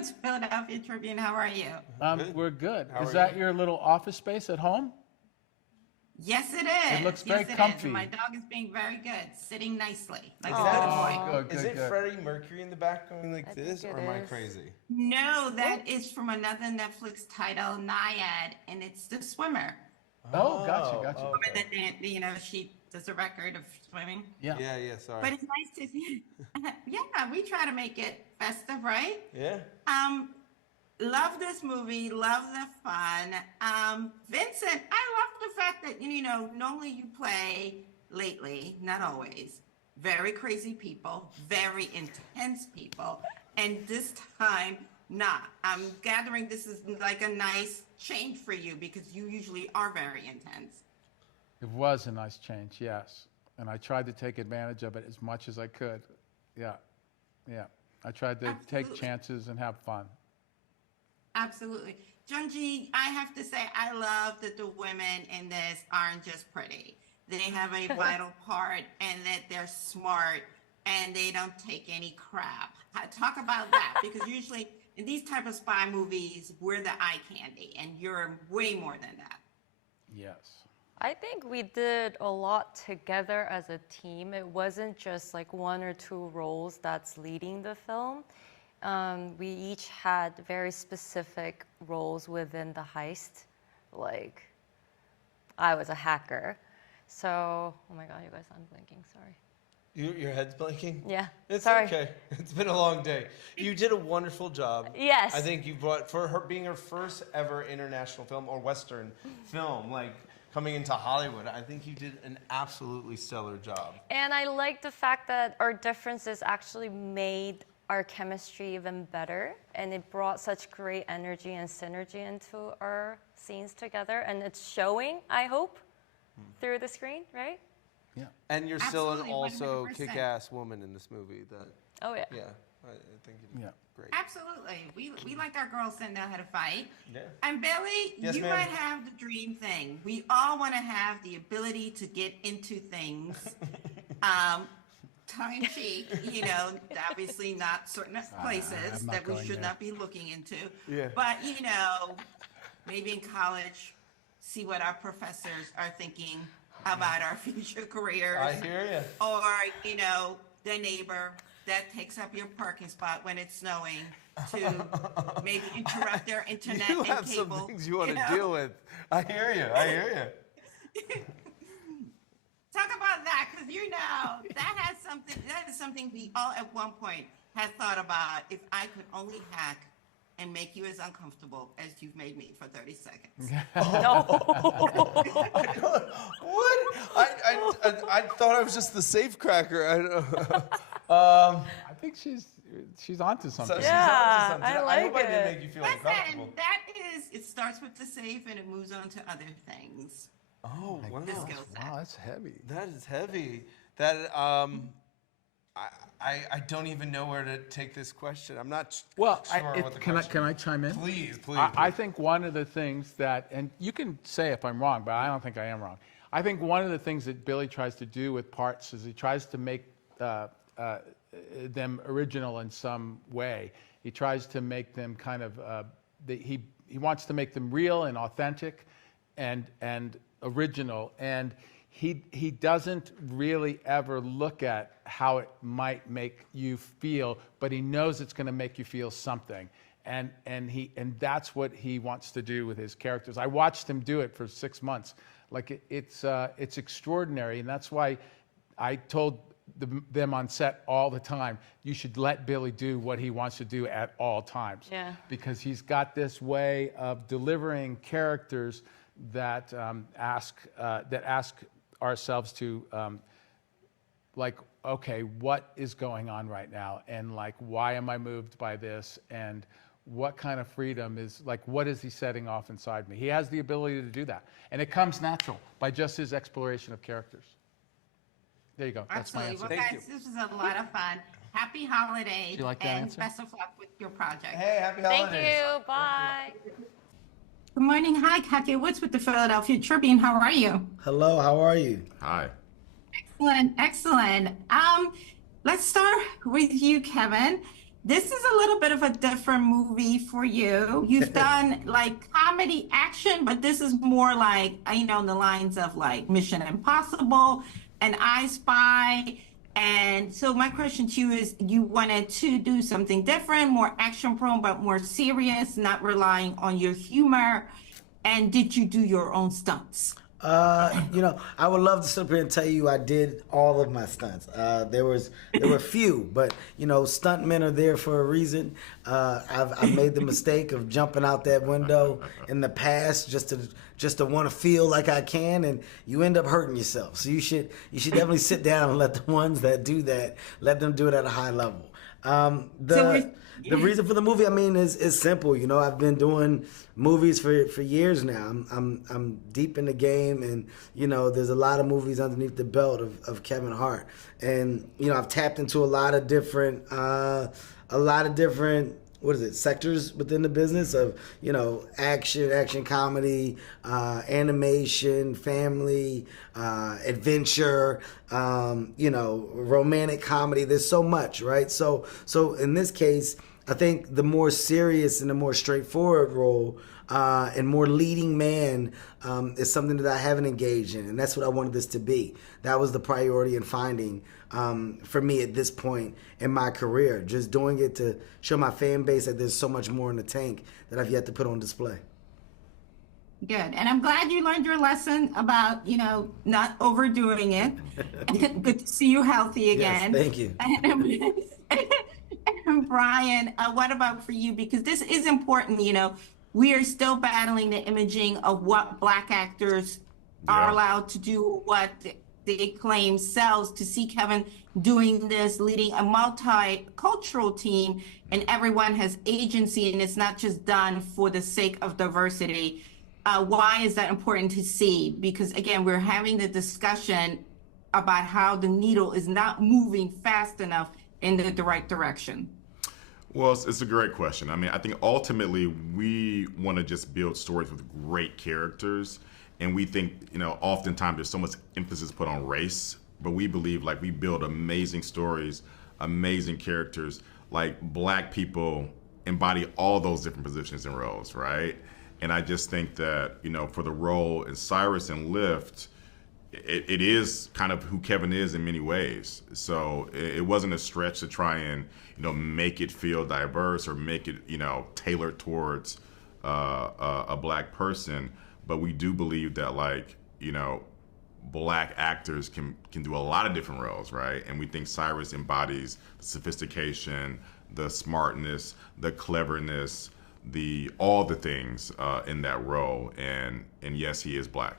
Woods, Philadelphia Tribune. How are you? We're good. How Is are that you? your little office space at home? Yes, it is. It looks very yes, it comfy. is. And my dog is being very good, sitting nicely, like a that good boy. Good, Is good, it good. Freddie Mercury in the back going like I this, think or it am I is. crazy? No, that is from another Netflix title, Naiad, and it's the swimmer. Oh, gotcha, gotcha. Okay. She does a record of swimming. Yeah. Yeah, sorry. But it's nice to see. Yeah, we try to make it festive, right? Yeah. Love this movie. Love the fun. Vincent, I love the fact that normally you play lately, not always, very crazy people, very intense people, and this time not. I'm gathering this is like a nice change for you because you usually are very intense. It was a nice change, yes. And I tried to take advantage of it as much as I could. Yeah, yeah. I tried to take Absolutely. chances and have fun. Absolutely. Junji, I have to say, I love that the women in this aren't just pretty. They have a vital part and that they're smart and they don't take any crap. Talk about that because usually in these type of spy movies, we're the eye candy and you're way more than that. Yes. I think we did a lot together as a team. It wasn't just like one or two roles that's leading the film. We each had very specific roles within the heist. Like, I was a hacker. So, oh my God, you guys, I'm blinking, sorry. Your head's blinking? Yeah, It's sorry. okay. It's been a long day. You did a wonderful job. Yes. I think you brought, for her being her first ever international film or Western film, like coming into Hollywood, I think you did an absolutely stellar job. And I like the fact that our differences actually made our chemistry even better, and it brought such great energy and synergy into our scenes together, and it's showing, I hope, through the screen, right? Yeah. And you're still an Absolutely, also 100%. kick-ass woman in this movie. Oh yeah. Yeah, I think you did Yeah. great. Absolutely. We like our girls that know how to fight. Yeah. And Billy, Yes, you ma'am. might have the dream thing. We all want to have the ability to get into things. Tongue in cheek, obviously not certain places I'm not that we going should there. not be looking into. Yeah. But, maybe in college, see what our professors are thinking about our future careers. I hear you. Or, the neighbor that takes up your parking spot when it's snowing to maybe interrupt their internet You and have cable. some things you want to deal with. I hear you. Talk about that, because that is something we all at one point had thought about. If I could only hack and make you as uncomfortable as you've made me for 30 seconds. What? I thought I was just the safe cracker. I don't I think she's onto something. So she's Yeah, onto something. I I hope like I didn't it. make you feel Listen, uncomfortable. it starts with the safe and it moves on to other things. Oh, wow. The skill set. Wow, that's heavy. That is heavy. That I don't even know where to take this question. I'm not Well, sure what the can question I chime in? Please. I think one of the things that, and you can say if I'm wrong, but I don't think I am wrong. I think one of the things that Billy tries to do with parts is he tries to make them original in some way. He tries to make them kind of, he wants to make them real and authentic and original. And he doesn't really ever look at how it might make you feel, but he knows it's going to make you feel something. And that's what he wants to do with his characters. I watched him do it for 6 months. Like it's extraordinary, and that's why I told them on set all the time, you should let Billy do what he wants to do at all times. Yeah. Because he's got this way of delivering characters that ask ourselves to like, okay, what is going on right now, and like, why am I moved by this, and what kind of freedom is, like, what is he setting off inside me? He has the ability to do that, and it comes natural by just his exploration of characters. There you go. That's my Absolutely. answer. Well, guys, this was a lot of fun. Happy holidays. you like that and answer? best of luck with your project. Hey, happy Thank holidays. you. Bye. Good morning. Hi, Katya Woods with the Philadelphia Tribune. How are you? Hello, how are you? Hi. Excellent, excellent. Let's start with you, Kevin. This is a little bit of a different movie for you. You've done like comedy action, but this is more like, in the lines of like Mission Impossible and I Spy. And so my question to you is, you wanted to do something different, more action prone, but more serious, not relying on your humor. And did you do your own stunts? I would love to sit up here and tell you I did all of my stunts. There were few, but stuntmen are there for a reason. I've made the mistake of jumping out that window in the past just to want to feel like I can, and you end up hurting yourself. So you should definitely sit down and let the ones that do that, let them do it at a high level. The reason for the movie, is simple. I've been doing movies for years now. I'm deep in the game, and there's a lot of movies underneath the belt of Kevin Hart, and I've tapped into a lot of different sectors within the business of action comedy, animation, family, adventure, romantic comedy. There's so much, right? So in this case, I think the more serious and the more straightforward role and more leading man is something that I haven't engaged in, and that's what I wanted this to be. That was the priority in finding for me at this point in my career, just doing it to show my fan base that there's so much more in the tank that I've yet to put on display. Good. And I'm glad you learned your lesson about, not overdoing it. Good to see you healthy again. Yes, thank you. And Brian, what about for you? Because this is important, we are still battling the imaging of what Black actors are allowed to do, what they claim sells. To see Kevin doing this, leading a multicultural team, and everyone has agency, and it's not just done for the sake of diversity. Why is that important to see? Because again, we're having the discussion about how the needle is not moving fast enough in the right direction. Well, it's a great question. I think ultimately we want to just build stories with great characters. And we think, oftentimes there's so much emphasis put on race, but we believe like we build amazing stories, amazing characters, like Black people embody all those different positions and roles, right? And I just think that, for the role in Cyrus and Lift, it is kind of who Kevin is in many ways. So it wasn't a stretch to try and, make it feel diverse or make it, tailored towards a Black person. But we do believe that, Black actors can do a lot of different roles, right? And we think Cyrus embodies the sophistication, the smartness, the cleverness, all the things in that role. And yes, he is Black.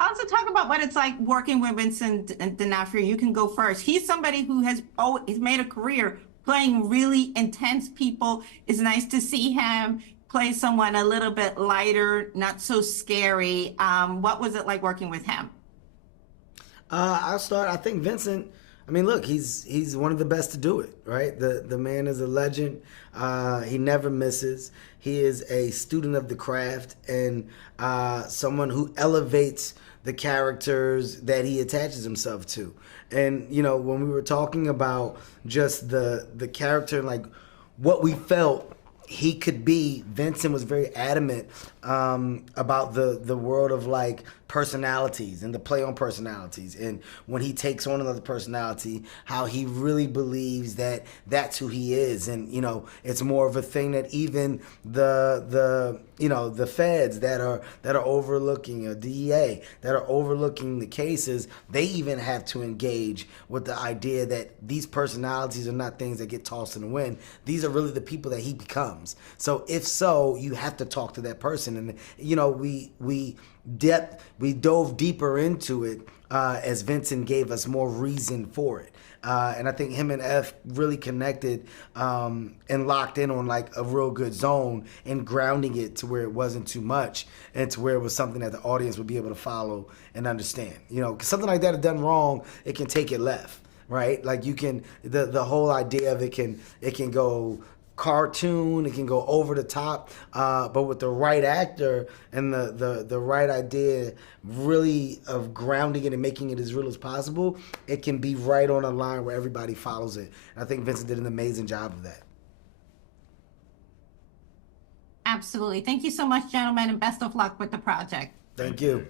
Also talk about what it's like working with Vincent D'Onofrio. You can go first. He's somebody who has made a career playing really intense people. It's nice to see him play someone a little bit lighter, not so scary. What was it like working with him? I'll start. I think Vincent, look, he's one of the best to do it, right? The man is a legend. He never misses. He is a student of the craft and someone who elevates the characters that he attaches himself to. And, when we were talking about just the character and like what we felt he could be, Vincent was very adamant about the world of like personalities and the play on personalities, and when he takes on another personality, how he really believes that that's who he is. And it's more of a thing that even the feds that are overlooking, or DEA that are overlooking the cases, they even have to engage with the idea that these personalities are not things that get tossed in the wind. These are really the people that he becomes. So if so, you have to talk to that person. And we dove deeper into it as Vincent gave us more reason for it. And I think him and F really connected and locked in on like a real good zone and grounding it to where it wasn't too much and to where it was something that the audience would be able to follow and understand. 'Cause something like that is done wrong, it can take it left, right? Like you can, the whole idea of it can go cartoon, it can go over the top, but with the right actor and the right idea, really of grounding it and making it as real as possible, it can be right on a line where everybody follows it. And I think Vincent did an amazing job of that. Absolutely. Thank you so much, gentlemen, and best of luck with the project. Thank you.